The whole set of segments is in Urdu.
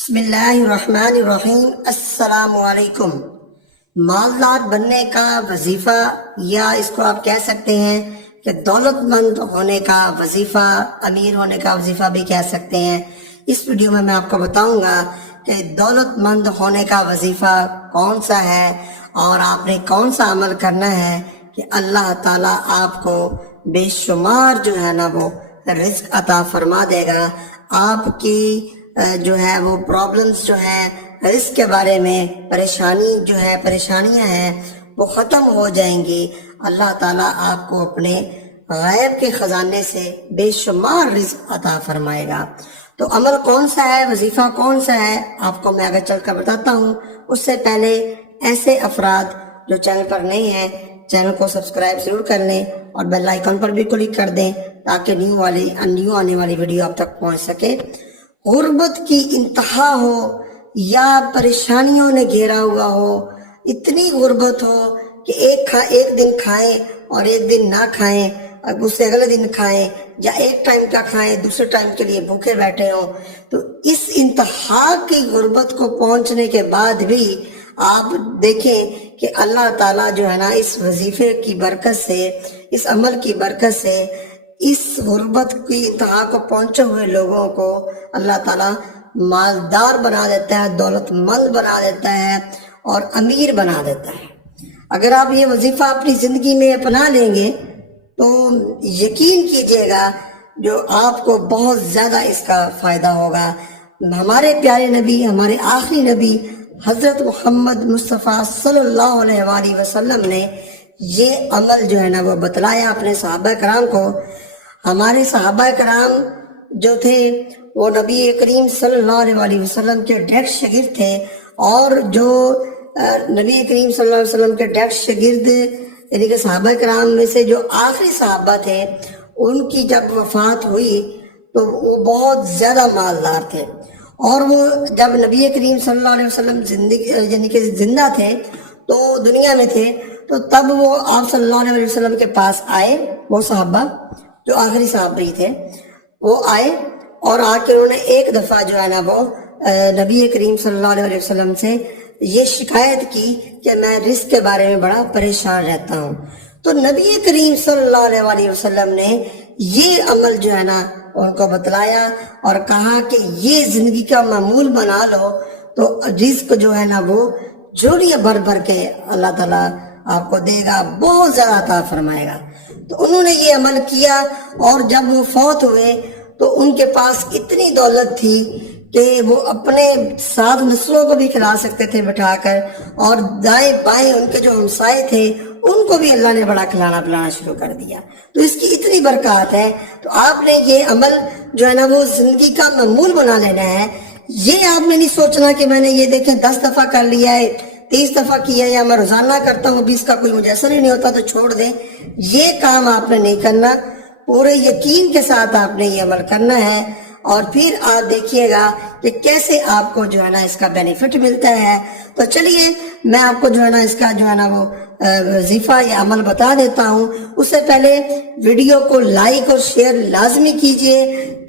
بسم اللہ الرحمن الرحیم۔ السلام علیکم۔ مالدار بننے کا وظیفہ، یا اس کو آپ کہہ سکتے ہیں کہ دولت مند ہونے کا وظیفہ، امیر ہونے کا وظیفہ بھی کہہ سکتے ہیں۔ اس ویڈیو میں آپ کو بتاؤں گا کہ دولت مند ہونے کا وظیفہ کون سا ہے اور آپ نے کون سا عمل کرنا ہے کہ اللہ تعالیٰ آپ کو بے شمار جو ہے نا وہ رزق عطا فرما دے گا۔ آپ کی جو ہے وہ پرابلمز جو ہیں رزق کے بارے میں، پریشانیاں ہیں وہ ختم ہو جائیں گی۔ اللہ تعالیٰ آپ کو اپنے غیب کے خزانے سے بے شمار رزق عطا فرمائے گا۔ تو عمل کون سا ہے، وظیفہ کون سا ہے، آپ کو میں آگے چل کر بتاتا ہوں۔ اس سے پہلے ایسے افراد جو چینل پر نہیں ہیں، چینل کو سبسکرائب ضرور کر لیں اور بیل آئیکن پر بھی کلک کر دیں تاکہ نیو آنے والی ویڈیو آپ تک پہنچ سکے۔ غربت کی انتہا ہو یا پریشانیوں نے گھیرا ہوا ہو، اتنی غربت ہو کہ ایک دن کھائیں اور ایک دن نہ کھائیں، اس سے اگلے دن کھائیں، یا ایک ٹائم کا کھائیں دوسرے ٹائم کے لیے بھوکے بیٹھے ہوں، تو اس انتہا کی غربت کو پہنچنے کے بعد بھی آپ دیکھیں کہ اللہ تعالیٰ جو ہے نا اس وظیفے کی برکت سے، اس عمل کی برکت سے، اس غربت کی انتہا کو پہنچے ہوئے لوگوں کو اللہ تعالیٰ مالدار بنا دیتا ہے، دولت مند بنا دیتا ہے اور امیر بنا دیتا ہے۔ اگر آپ یہ وظیفہ اپنی زندگی میں اپنا لیں گے تو یقین کیجئے گا جو آپ کو بہت زیادہ اس کا فائدہ ہوگا۔ ہمارے پیارے نبی، ہمارے آخری نبی حضرت محمد مصطفیٰ صلی اللہ علیہ وآلہ وسلم نے یہ عمل جو ہے نا وہ بتلایا اپنے صحابہ کرام کو۔ ہمارے صحابہ کرام جو تھے وہ نبی کریم صلی اللہ علیہ وآلہ وسلم کے ڈائریکٹ شاگرد تھے، اور جو نبی کریم صلی اللہ علیہ وسلم کے ڈائریکٹ شاگرد یعنی کہ صحابہ کرام میں سے جو آخری صحابہ تھے، ان کی جب وفات ہوئی تو وہ بہت زیادہ مالدار تھے، اور وہ جب نبی کریم صلی اللہ علیہ وسلم یعنی کہ زندہ تھے تو دنیا میں تھے، تو تب وہ آپ صلی اللہ علیہ وسلم کے پاس آئے، وہ صحابہ جو آخری صحابی تھے وہ آئے، اور آ کے انہوں نے ایک دفعہ جو ہے نا وہ نبی کریم صلی اللہ علیہ وسلم سے یہ شکایت کی کہ میں رزق کے بارے میں بڑا پریشان رہتا ہوں۔ تو نبی کریم صلی اللہ علیہ وسلم نے یہ عمل جو ہے نا ان کو بتلایا اور کہا کہ یہ زندگی کا معمول بنا لو تو رزق جو ہے نا وہ جوڑیاں بھر بھر کے اللہ تعالیٰ آپ کو دے گا، بہت زیادہ عطا فرمائے گا۔ تو انہوں نے یہ عمل کیا، اور جب وہ فوت ہوئے تو ان کے پاس اتنی دولت تھی کہ وہ اپنے 7 نسلوں کو بھی کھلا سکتے تھے بٹھا کر، اور دائیں بائیں ان کے جو ہمسائے تھے ان کو بھی اللہ نے بڑا کھلانا پلانا شروع کر دیا۔ تو اس کی اتنی برکات ہے۔ تو آپ نے یہ عمل جو ہے نا وہ زندگی کا معمول بنا لینا ہے۔ یہ آپ نے نہیں سوچنا کہ میں نے یہ دیکھیں 10 دفعہ کر لیا ہے، 30 دفعہ کیا، یا میں روزانہ کرتا ہوں 20 کا کوئی مجھے اثر ہی نہیں ہوتا تو چھوڑ دیں۔ یہ کام آپ نے نہیں کرنا، پورے یقین کے ساتھ آپ نے یہ عمل کرنا ہے، اور پھر آپ دیکھیے گا کہ کیسے آپ کو جو ہے نا اس کا بینیفٹ ملتا ہے۔ تو چلیے میں آپ کو جو ہے نا اس کا جو ہے نا وہ وظیفہ یا عمل بتا دیتا ہوں۔ اس سے پہلے ویڈیو کو لائک اور شیئر لازمی کیجئے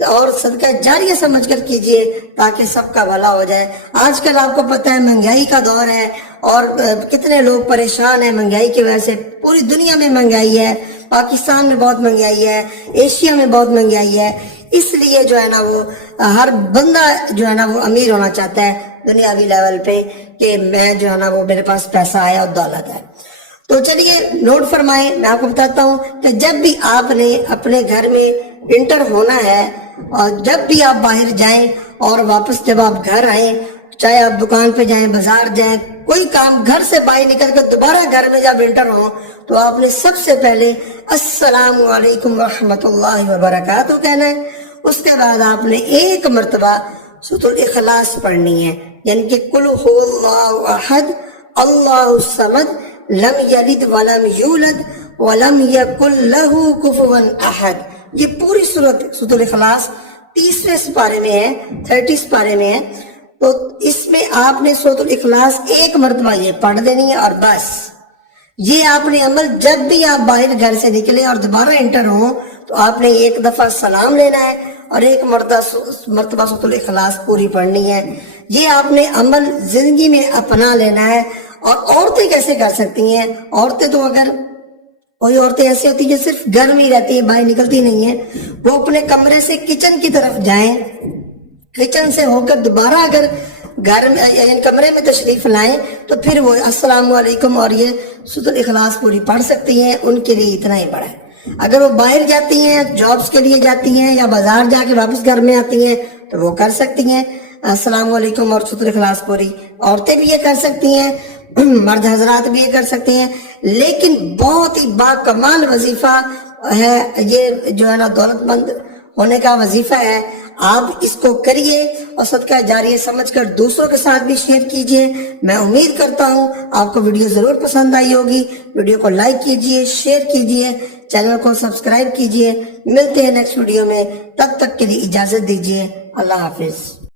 اور صدقہ جاریہ سمجھ کر کیجئے تاکہ سب کا بھلا ہو جائے۔ آج کل آپ کو پتہ ہے مہنگائی کا دور ہے، اور کتنے لوگ پریشان ہیں مہنگائی کی وجہ سے۔ پوری دنیا میں مہنگائی ہے، پاکستان میں بہت مہنگائی ہے، ایشیا میں بہت مہنگائی ہے۔ اس لیے جو ہے نا وہ ہر بندہ جو ہے نا وہ امیر ہونا چاہتا ہے دنیاوی لیول پہ، کہ میں جو ہے نا وہ میرے پاس پیسہ آیا اور دولت ہے۔ تو چلیے نوٹ فرمائیں، میں آپ کو بتاتا ہوں کہ جب بھی آپ نے اپنے گھر میں انٹر ہونا ہے، اور جب بھی آپ باہر جائیں اور واپس جب آپ گھر آئیں، چاہے آپ دکان پہ جائیں، بازار جائیں، کوئی کام، گھر سے باہر نکل کر دوبارہ گھر میں جب انٹر ہوں تو آپ نے سب سے پہلے السلام علیکم ورحمۃ اللہ وبرکاتہ کہنا ہے۔ اس کے بعد آپ نے ایک مرتبہ سورۃ الاخلاص پڑھنی ہے، یعنی کہ قل هو اللہ احد اللہ الصمد لم یلد ولم یولد ولم یکن لہ کفوا احد۔ یہ پوری سورۃ الاخلاص 30 سپارے میں ہے، 30 سپارے میں ہے۔ تو اس میں آپ نے سورۃ الاخلاص ایک مرتبہ یہ پڑھ دینی ہے، اور بس یہ آپ نے عمل جب بھی آپ باہر گھر سے نکلے اور دوبارہ انٹر ہوں تو آپ نے ایک دفعہ سلام لینا ہے اور ایک مرتبہ سورۃ الاخلاص پوری پڑھنی ہے۔ یہ آپ نے عمل زندگی میں اپنا لینا ہے. اور عورتیں کیسے کر سکتی ہیں؟ عورتیں تو اگر کوئی عورتیں ایسی ہوتی ہیں جو صرف گھر میں ہی رہتی ہیں، باہر نکلتی نہیں ہیں، وہ اپنے کمرے سے کچن کی طرف جائیں، کچن سے ہو کر دوبارہ اگر گھر میں یعنی کمرے میں تشریف لائیں تو پھر وہ السلام علیکم اور یہ سورۃ الاخلاص پوری پڑھ سکتی ہیں. ان کے لیے اتنا ہی بڑا ہے. اگر وہ باہر جاتی ہیں، جابس کے لیے جاتی ہیں یا بازار جا کے واپس گھر میں آتی ہیں تو وہ کر سکتی ہیں السلام علیکم اور سورۃ الاخلاص پوری. عورتیں بھی یہ کر سکتی ہیں، مرد حضرات بھی یہ کر سکتے ہیں. لیکن بہت ہی باکمال وظیفہ ہے یہ جو ہے نا دولت مند ہونے کا وظیفہ ہے. آپ اس کو کریے اور صدقہ جاریہ سمجھ کر دوسروں کے ساتھ بھی شیئر کیجئے. میں امید کرتا ہوں آپ کو ویڈیو ضرور پسند آئی ہوگی. ویڈیو کو لائک کیجئے، شیئر کیجئے، چینل کو سبسکرائب کیجئے. ملتے ہیں نیکسٹ ویڈیو میں، تب تک کے لیے اجازت دیجئے. اللہ حافظ.